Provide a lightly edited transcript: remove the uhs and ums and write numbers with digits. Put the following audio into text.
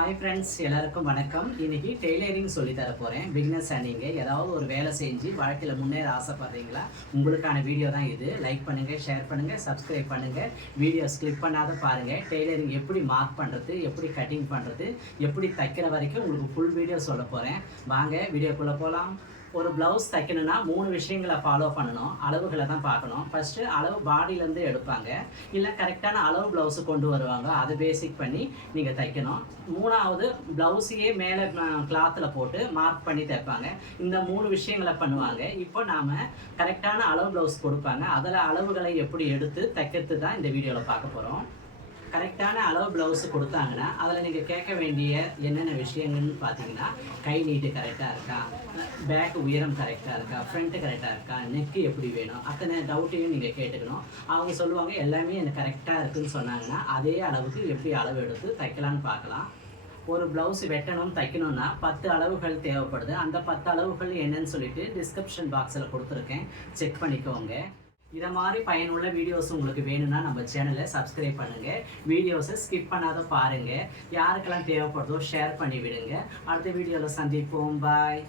Hi friends, எல்லாருக்கும் வணக்கம். இன்னைக்கு டெய்லரிங் சொல்லி தர போகிறேன். பிகினர்ஸ் நீங்கள் ஏதாவது ஒரு வேலை செஞ்சு வாழ்க்கையில் முன்னேற ஆசைப்படுறீங்களா? உங்களுக்கான வீடியோ தான் இது. லைக் பண்ணுங்கள், ஷேர் பண்ணுங்கள், சப்ஸ்கிரைப் பண்ணுங்கள். வீடியோ ஸ்கிப் பண்ணாத பாருங்கள். டெய்லரிங் எப்படி மார்க் பண்ணுறது, எப்படி கட்டிங் பண்ணுறது, எப்படி தைக்கிற வரைக்கும் உங்களுக்கு ஃபுல் வீடியோ சொல்ல போகிறேன். வாங்க வீடியோக்குள்ளே போகலாம். ஒரு ப்ளவுஸ் தைக்கணும்னா 3 விஷயங்களை ஃபாலோ பண்ணணும். அளவுகளை தான் பார்க்கணும். ஃபஸ்ட்டு அளவு பாடியிலேருந்து எடுப்பாங்க, இல்லை கரெக்டான அளவு ப்ளவுஸு கொண்டு வருவாங்க. அதை பேசிக் பண்ணி நீங்கள் தைக்கணும். 3வது ப்ளவுஸையே மேலே கிளாத்தில் போட்டு மார்க் பண்ணி தைப்பாங்க. இந்த 3 விஷயங்களை பண்ணுவாங்க. இப்போ நாம் கரெக்டான அளவு ப்ளவுஸ் கொடுப்பாங்க, அதில் அளவுகளை எப்படி எடுத்து தைக்கிறது தான் இந்த வீடியோவில் பார்க்க போகிறோம். கரெக்டான அளவு ப்ளவுஸு கொடுத்தாங்கன்னா அதில் நீங்கள் கேட்க வேண்டிய என்னென்ன விஷயங்கள்னு பார்த்தீங்கன்னா, கை நீட்டு கரெக்டாக இருக்கா, பேக் உயரம் கரெக்டாக இருக்கா, ஃப்ரண்ட்டு கரெக்டாக இருக்கா, நெக்கு எப்படி வேணும், அத்தனை டவுட்டையும் நீங்கள் கேட்டுக்கணும். அவங்க சொல்லுவாங்க எல்லாமே எனக்கு கரெக்டாக இருக்குதுன்னு சொன்னாங்கன்னா அதே அளவுக்கு எப்படி அளவு எடுத்து தைக்கலான்னு பார்க்கலாம். ஒரு ப்ளவுஸ் வெட்டணும் தைக்கணும்னா 10 அளவுகள் தேவைப்படுது. அந்த 10 அளவுகள் என்னன்னு சொல்லிட்டு டிஸ்கிரிப்ஷன் பாக்ஸில் கொடுத்துருக்கேன், செக் பண்ணிக்கோங்க. இதை மாதிரி பயனுள்ள வீடியோஸ் உங்களுக்கு வேணும்னா நம்ம சேனலை சப்ஸ்கிரைப் பண்ணுங்கள். வீடியோஸை ஸ்கிப் பண்ணாத பாருங்கள். யாருக்கெல்லாம் தேவைப்படுதோ ஷேர் பண்ணி விடுங்க. அடுத்த வீடியோவில் சந்திப்போம். பாய்.